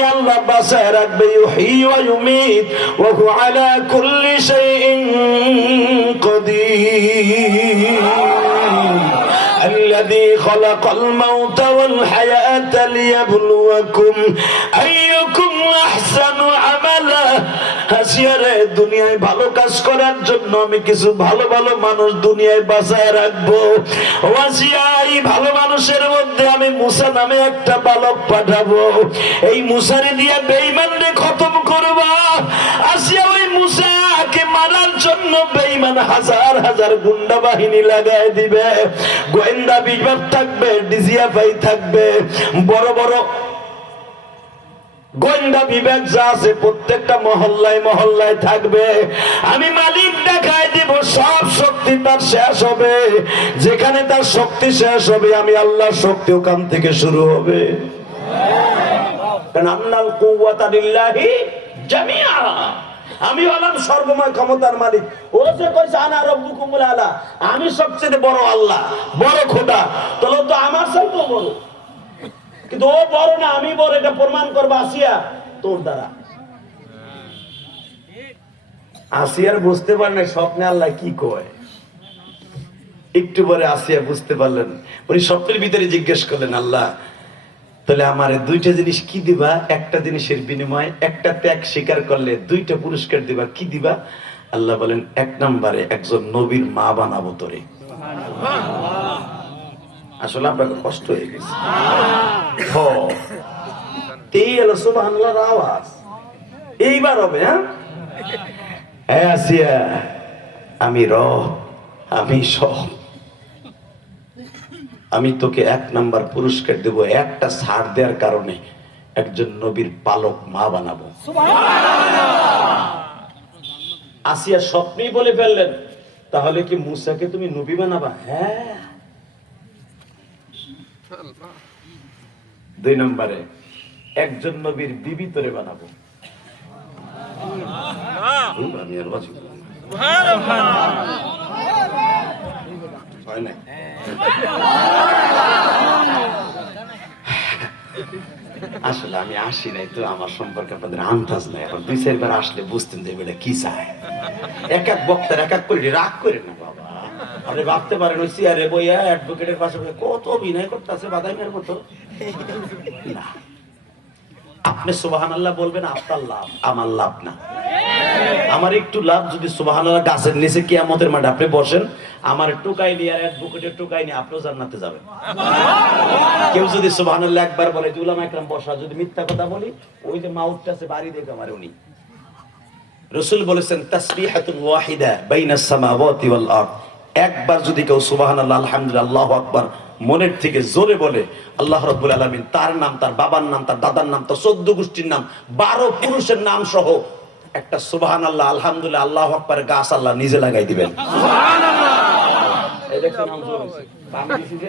আমি আল্লাহ বাঁচায় রাখবে। ইউহয়ী ওয়া ইউমীত ওয়া হুয়া আলা কুল্লি শাইইন কাদির। الذي خلق الموت والحياة ليبلوكم أيكم أحسن عملا। হাসিয়ারে দুনিয়ায় ভালো কাজ করার জন্য আমি কিছু ভালো ভালো মানুষ দুনিয়ায় বাঁচায় রাখবো। হাসিয়া এই ভালো মানুষের মধ্যে আমি মুসা নামে একটা বালক পাঠাবো। এই মুসারে দিয়ে বেঈমানরে খতম করবা। আসিয়া ওই মুসাকে মারার জন্য বেঈমান হাজার হাজার গুন্ডা বাহিনী লাগায় দিবে। গোয়েন্দা বিভাগ থাকবে, ডিজিএফআই থাকবে, বড় বড় গোয়েন্দা বিভাগ যা আছে প্রত্যেকটা মহল্লায় মহল্লায় থাকবে। আমি মালিক দেখায় দিব, সব শক্তি তার শেষ হবে। যেখানে তার শক্তি শেষ হবে আমি আল্লাহর শক্তি ওখান থেকে শুরু হবে। কারণ আন্নাল কুওয়াতা লিল্লাহি জামিআ। আমি হলাম সর্বময় ক্ষমতার মালিক। ও যে কইছে আনা রাব্বুকুমুল আলা, আমি সবচেয়ে বড় আল্লাহ, বড় খোদা, তাহলে তো আমার চাইতেও বড়। কিন্তু ও বড় না, আমি বড়, এটা প্রমাণ করবো আসিয়া তোর দ্বারা। আসিয়ার বুঝতে পারে না স্বপ্নে আল্লাহ কি কয়। একটু পরে আসিয়া বুঝতে পারলেন। উনি স্বপ্নের ভিতরে জিজ্ঞেস করলেন, আল্লাহ তাহলে আমার দুইটা জিনিস কি দিবা? একটা জিনিসের বিনিময়ে একটা ত্যাগ স্বীকার করলে দুইটা পুরস্কার দিবা, কি দিবা? আল্লাহ বলেন, এক নম্বরে একজন নবীর মা বানাবো তোরে। আসলে আপনাকে কষ্ট হয়ে গেছে। সুবহানাল্লাহর আওয়াজ এইবার হবে। হ্যাঁ আসিয়া, আমি আমি সব, আমি তোকে এক নাম্বার পুরস্কার দেব, একটা ছাড় দেওয়ার কারণে একজন নবীর পালক মা বানাবো। আসিয়া স্বপ্নেই বলে ফেললেন, তাহলে কি মুসাকে তুমি নবী বানাবা? হ্যাঁ। দুই নম্বরে একজন নবীর বিবি তোরে বানাবো। আসলে আমি আসি নাই তো, আমার সম্পর্কে আপনাদের আন্দাজ নাই। এখন দুই চারবার আসলে বুঝতেন যে এটা কি চায়। এক এক বক্তার এক এক করে রাগ করে না বাবা। আপনি ভাবতে পারেন ওই চেয়ারে বইয়া অ্যাডভোকেটের পাশে কত অভিনয় করতেছে বাদামের মতো না। আপনি সুবহানাল্লাহ বলবেন, আপনার লাভ, আমার লাভ না। আমার একটু লাভ যদি সুবহানাল্লাহ গাছের নিচে কিয়ামতের মাঠে আপনি বসেন, আমার টোকাই নিয়ে আর অ্যাডভোকেটের টোকাই নিয়ে আপনিও জান্নাতে যাবেন। কেউ যদি সুবহানাল্লাহ একবার বলে যে উলামা একরাম বসা, যদি মিথ্যা কথা বলি, ওই যে মাউথটা আছে বাড়ি দেখে আমার উনি। রাসূল বলেছেন তাসবিহাতুন ওয়াহিদা বাইনাস সামাওয়াতি ওয়াল আরদ। একবার যদি কেউ সুবহানাল্লাহ আলহামদুলিল্লাহ আল্লাহু আকবার মনের থেকে জোরে বলে, আল্লাহ রাব্বুল আলামিন তার নাম, তার বাবার নাম, তার দাদার নাম, তার 14 গোষ্ঠীর নাম, 12 পুরুষের নাম সহ একটা সুবহানাল্লাহ আলহামদুলিল্লাহ আল্লাহু আকবার গাছ আল্লাহ নিজে লাগাই দিবেন। সুবহানাল্লাহ। এই দেখুন নাম জোরে পাম দিছি যে,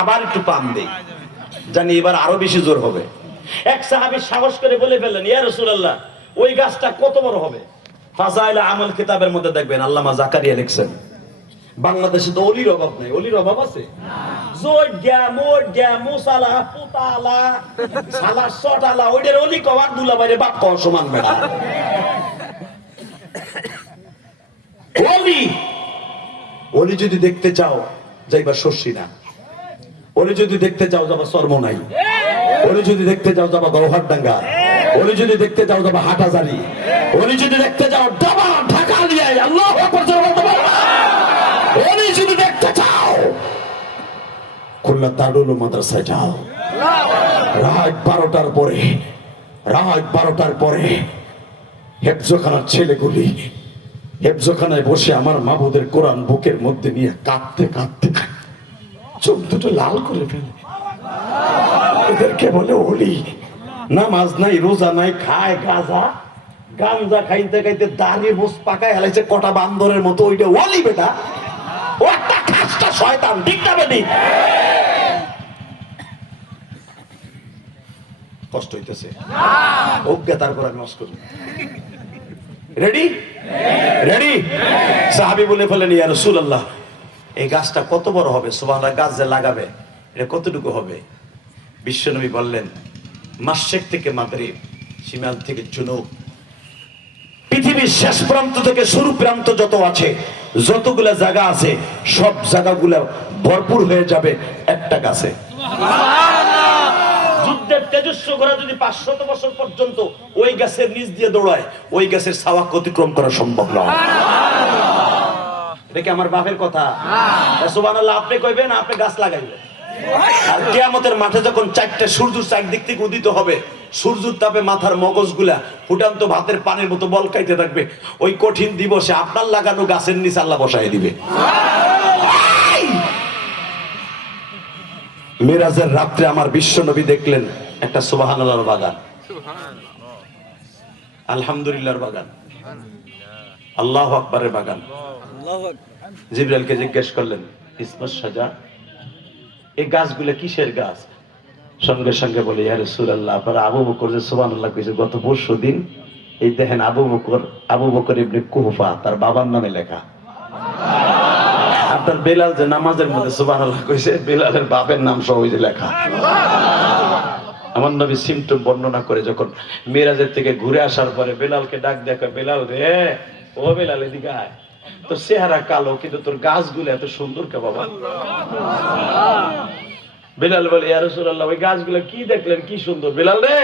আবার একটু পাম দেই, জানি এবার আরো বেশি জোর হবে। এক সাহাবী সাহস করে বলে ফেললেন, ইয়া রাসূলুল্লাহ ওই গাছটা কত বড় হবে? ফাজাইল আমল কিতাবের মধ্যে দেখবেন আল্লামা জাকারিয়া লিখছেন, বাংলাদেশে তো অলির অভাব নাই। অলির অভাব আছে? জোর মোট মুসালা পুতালা সালা সটালা ওইটার অলি কওয়ার দুলা বাইরে বাপ কওয়ার সমান বেটা। অলি যদি দেখতে চাও যাইবা শর্ষিনা, অলি যদি দেখতে চাও যাবা চরমনাই, অলি যদি দেখতে চাও যাবা গৌহারডাঙ্গা, অলি যদি দেখতে চাও যাবা হাটাজারি, অলি যদি দেখতে চাও যাবা ঢাকা লিয়ে। আল্লাহু আকবার। অলি যদি দেখতে চাও খুলনা দারুল মাদ্রাসায় যাও। রাত 12টার পরে হেফজখানার ছেলেগুলি হেফজখানায় বসে আমার মাবুদের কোরআন বুকের মধ্যে নিয়ে কাঁদতে কাঁদতে চোখ দুটো লাল করে ফেলে। এদেরকে বলে অলি। নামাজ নাই, রোজা নাই, খায় গাঁজা খাইতে খাইতে দাঁড়িয়ে মোস পাকায় হেলাইছে কটা বান্দরের মতো। ওইটা অলি বেটা, ও একটা খাসটা শয়তান। ঠিক না বেটি? কষ্ট হইতেছে অজ্ঞাতার পর আমি অস করি। রেডি? সাহাবী বলে ফেলেন, ইয়া রাসূলুল্লাহ এই গাছটা কত বড় হবে? সুবহানাল্লাহ, গাছ যে লাগাবে এটা কতটুকু হবে? বিশ্বনবী বললেন, মাশরিক থেকে মাগরিব, শিমাল থেকে জুনুব, পৃথিবীর শেষ প্রান্ত থেকে শুরু প্রান্ত যত আছে, যতগুলা জায়গা আছে, সব জায়গাগুলো ভরপুর হয়ে যাবে একটা গাছে। যুদ্ধের তেজস্ব ঘোড়া যদি 500 বছর পর্যন্ত ওই গাছের নিচ দিয়ে দৌড়ায়, ওই গাছের ছায়া অতিক্রম করা সম্ভব নয়। এটা কি আমার বাপের কথা? সুবহানাল্লাহ। আপনি কইবেন, আপনি গাছ লাগাইবেন। আর কিয়ামতের মাঠে যখন 4টা সূর্য চারদিক থেকে উদিত হবে, সূর্যের তাপে মাথার মগজগুলা ফুটান্ত ভাতের পানির মতো বলকাইতে থাকবে, ওই কঠিন দিবসে আপনার লাগানো গাছের নিচে আল্লাহ বসায় দিবে। মিরাজের রাত্রে আমার বিশ্ব নবী দেখলেন একটা সুবহানাল্লাহর বাগান, আলহামদুলিল্লাহর বাগান, আল্লাহু আকবারের বাগান। জিবরাইলকে জিজ্ঞেস করলেন, ইসমত সাজা, এই গাছগুলো কিসের গাছ? সঙ্গে সঙ্গে বলে, ইয়া রাসূলুল্লাহ, আপনারা আবু বকর যে সুবহানাল্লাহ কইছে গত পরশুদিন, এই দেখেন আবু বকর ইবনে কুহফা, তার বাবার নামে লেখা। আপনার বেলাল যে নামাজের মধ্যে সুবহানাল্লাহ কইছে, বেলালের বাপের নাম সহ ওই যে লেখা। আমার নবী সিমটম বর্ণনা করে যখন মিরাজের থেকে ঘুরে আসার পরে বেলালকে ডাক দেখে, বেলাল রে, ও বেলাল এদিকে আয়, তোর চেহারা কালো কিন্তু তোর গাছগুলো এত সুন্দর কে বাবা? বেলাল বলে, ইয়া রাসূলুল্লাহ, ওই গাছগুলো কি দেখলেন, কি সুন্দর? বেলাল রে,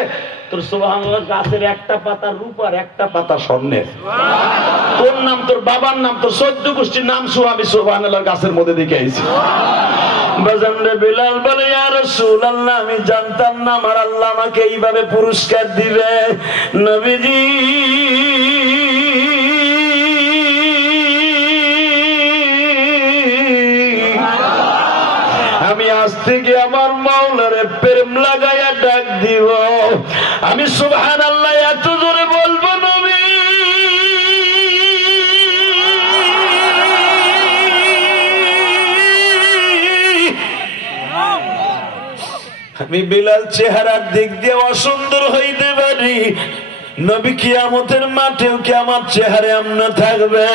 তোর সুবহানাল্লাহ গাছের একটা পাতা রূপার, একটা পাতা স্বর্ণের। তোর নাম, তোর বাবার নাম, তোর 14 গোষ্ঠীর নাম সহ আমি সুবহানাল্লাহ গাছের মধ্যে দেখে আইছি। বাজান রে, বেলাল বলে, ইয়া রাসূলুল্লাহ, আমি জানতাম না আমার আল্লাহ আমাকে এইভাবে পুরস্কার দিবে। নবীজি, আমি আজ থেকে আমার মাওলারে প্রেম লাগাইয়া ডাক দিব। আমি সুবহানাল্লাহ এত জোরে বলবো, নবী আমি বিলাল চেহারার দিক দিয়ে অসুন্দর হইতে পারি, নবী কিয়ামতের মাঠেও কি আমার চেহারা এমন থাকবে?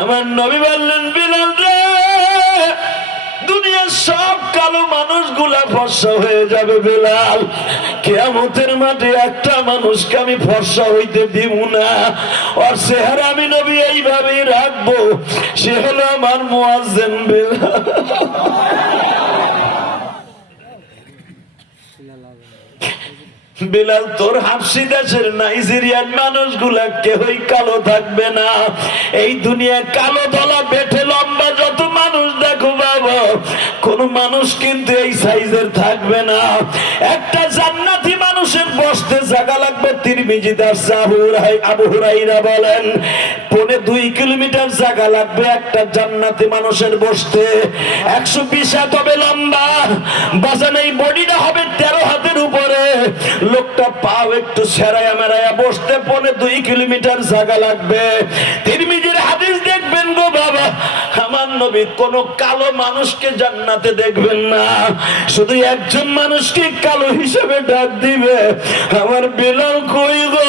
আমার নবী বললেন, বিলাল রে, দুনিয়ার সব কালো মানুষগুলা ফর্সা হয়ে যাবে বেলাল, কিয়ামতের মাঠে একটা মানুষকে আমি ফর্সা হইতে দিব না। আর চেহারা আমি নবী এইভাবেই রাখবো, সে হলো আমার মুয়াজ্জিন বেলাল। বেলাল, তোর হাবশি দেশের নাইজেরিয়ার মানুষগুলা কেউই কালো থাকবে না। এই দুনিয়া কালো ধলা বেঠে লম্বা যত মানুষ দেখো বাবা, কোন মানুষ কিন্তু এই সাইজের থাকবে না। একটা জান্নাতি মানুষের বসতে জায়গা লাগবে। তিরমিজিতে আসছে, আবু হুরায়রা বলেন 2.5 কিলোমিটার জায়গা লাগবে একটা জান্নাতি মানুষের বসতে। 120 হাত হবে লম্বা, বাজান এই বডিটা হবে 13 হাতের উপরে। লোকটা পাও একটু সেরায়া মেরায়া বসতে 2.5 কিলোমিটার জায়গা লাগবে। তিরমিজির হাদিস দেখবেন গো বাবা, আমার নবী কোন কালো মানুষকে জান্নাতে দেখবেন না, শুধু একজন মানুষকে কালো হিসেবে ডাক দিবে, আমার বেলাল কই গো?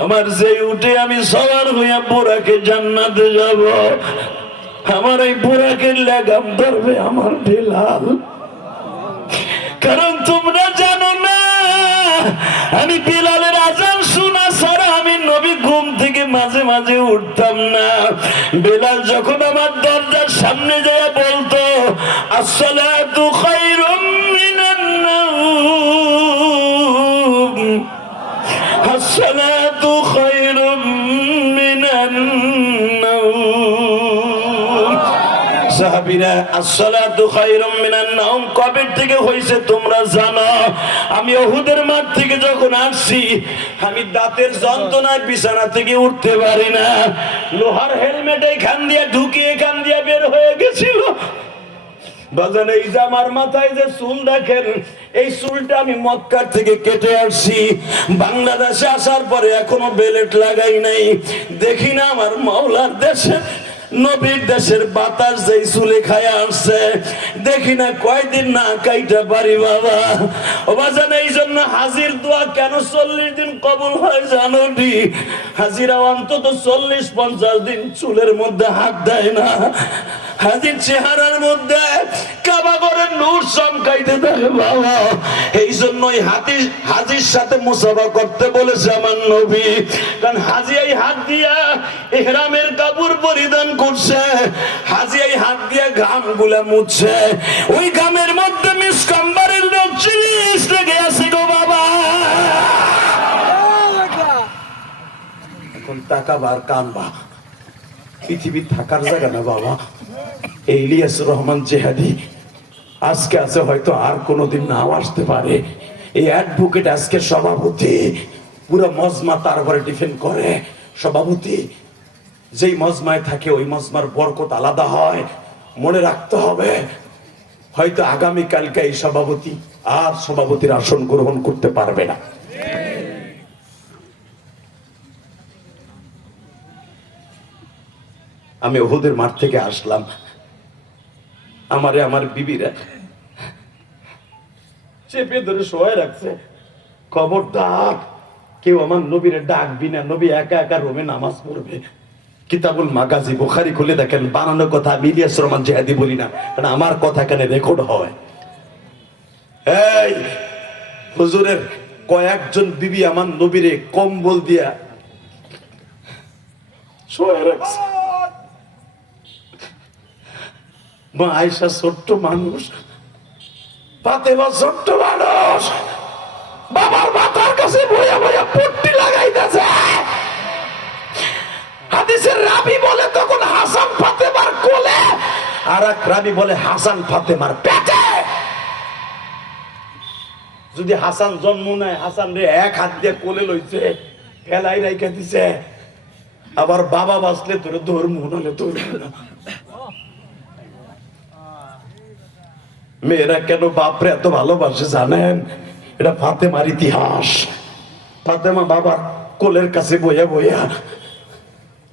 আমার যে উঠে আমি সবার হইয়া বুড়াকে জান্নাতে যাব, আমার এই বুড়াকে লাগাম ধরবে আমার বেলাল। কারণ তোমরা জানো না, আমি বেলালের আজান শোনা ছাড়া আমি নবী ঘুম থেকে মাঝে মাঝে উঠতাম না। বেলাল যখন আমার দরজার সামনে যায় বলতো, আসসালাতু খায়রুম মিনান নাওম, আসসালাতু খায়রুম মিনান নাওম। সাহাবীরা আসসালাতু খায়রুম মিনান নাওম কবে থেকে হইছে তোমরা জানো? আমি উহুদের মাঠ থেকে যখন আসছি, আমি দাঁতের যন্ত্রণায় বিছানা থেকে উঠতে পারি না। লোহার হেলমেট এখান দিয়ে ঢুকে এখান দিয়ে বের হয়ে গেছিল। বাজান এই যে আমার মাথায় যে চুল দেখেন, এই চুলটা আমি মক্কা থেকে কেটে আসছি। বাংলাদেশে আসার পরে এখনো বেলেট লাগাই নাই। দেখি না আমার মাওলার দেশে নবীর দেশের বাতাস যেই চুলে খায় আসছে, দেখি না কয়দিন না কাইটা পারি বাবা। ও বাজান, এই জন্য হাজির দোয়া কেন 40 দিন কবুল হয় জানো নি? হাজিরা অন্তত 40-50 দিন চুলের মধ্যে হাত দেয় না। হাজির চেহারার মধ্যে কাবা করে নূর চমকাইতে থাকে বাবা। এই জন্যই হাজির সাথে মুসাফা করতে বলেছে আমার নবী। কারণ হাজি এই হাত দিয়া ইহরামের কাপড় পরিধান করছে, হাজি এই হাত দিয়া ঘাম গুলা মুছছে, ওই ঘামের মধ্যে মিসকাম্বারের জিনিস লেগে আছে গো বাবা। এখন তাকাবার কানবা, পৃথিবী থাকার জায়গা না বাবা। এই ইলিয়াসুর রহমান জেহাদি আজকে আছে, হয়তো আর কোনোদিন নাও আসতে পারে। এই অ্যাডভোকেট আজকে সভাপতি, পুরো মজমা তার উপরে ডিফেন্ড করে। সভাপতি যেই মজমায় থাকে ওই মজমার বরকত আলাদা হয়, মনে রাখতে হবে। হয়তো আগামী কালকে এই সভাপতি আর সভাপতির আসন গ্রহণ করতে পারবে না। আমি ওহুদের মাঠ থেকে আসলাম, আমারে আমার বিবিরা চেপে ধরে শোয়াই রাখছে। খবরদার কেউ আমার নবীরে ডাকবি না, নবী একা একা রুমে নামাজ পড়বে। কিতাবুল মাগাজি বুখারী খুলে দেখেন, বানানো কথা আমি ইলিয়াসুর রহমান জেহাদি বলি না, কারণ আমার কথা এখানে রেকর্ড হয়। এই হুজুরের কয়েকজন বিবি আমার নবীরে কম্বল দিয়া শোয়াই রাখছে। মা আয়েশা ছোট্ট মানুষ, ফাতেমা ছোট্ট মানুষ, বাবার মাথার কাছে বইয়া বইয়া পট্টি লাগাইতেছে। হাদিসের রাবি বলে তখন হাসান ফাতেমার কোলে, আর এক রাবি বলে হাসান ফাতেমার পেটে। যদি হাসান জন্ম নেয়, হাসান রে এক হাত দিয়ে কোলে লইছে, ফেলাই রাইখা দিছে। আবার বাবা বাঁচলে তোরে ধর্ম, নাহলে ধরবে না। মেয়েরা কেন বাপরে এত ভালোবাসে জানেন? এটা ফাতেমার ইতিহাস। ফাতেমা বাবার কোলের কাছে বইয়া বইয়া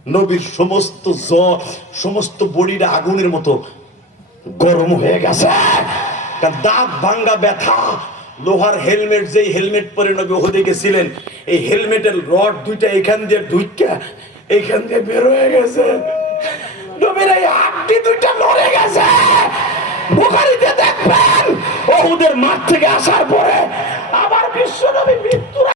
নবীর সমস্ত জ্বর, সমস্ত বডিটা আগুনের মতো গরম হয়ে গেছে। কারণ দাঁত ভাঙ্গা ব্যথা, লোহার হেলমেট, যেই হেলমেট পরে নবী ওহদে গেছিলেন, এই হেলমেটের রড দুইটা এখান দিয়ে ঢুইকা এইখান দিয়ে বের হয়ে গেছে। নবীর এই হাড্ডি দুইটা নড়ে গেছে। বুখারীতে দেখবেন ওহুদের মাঠ থেকে আসার পরে আবার বিশ্বনবী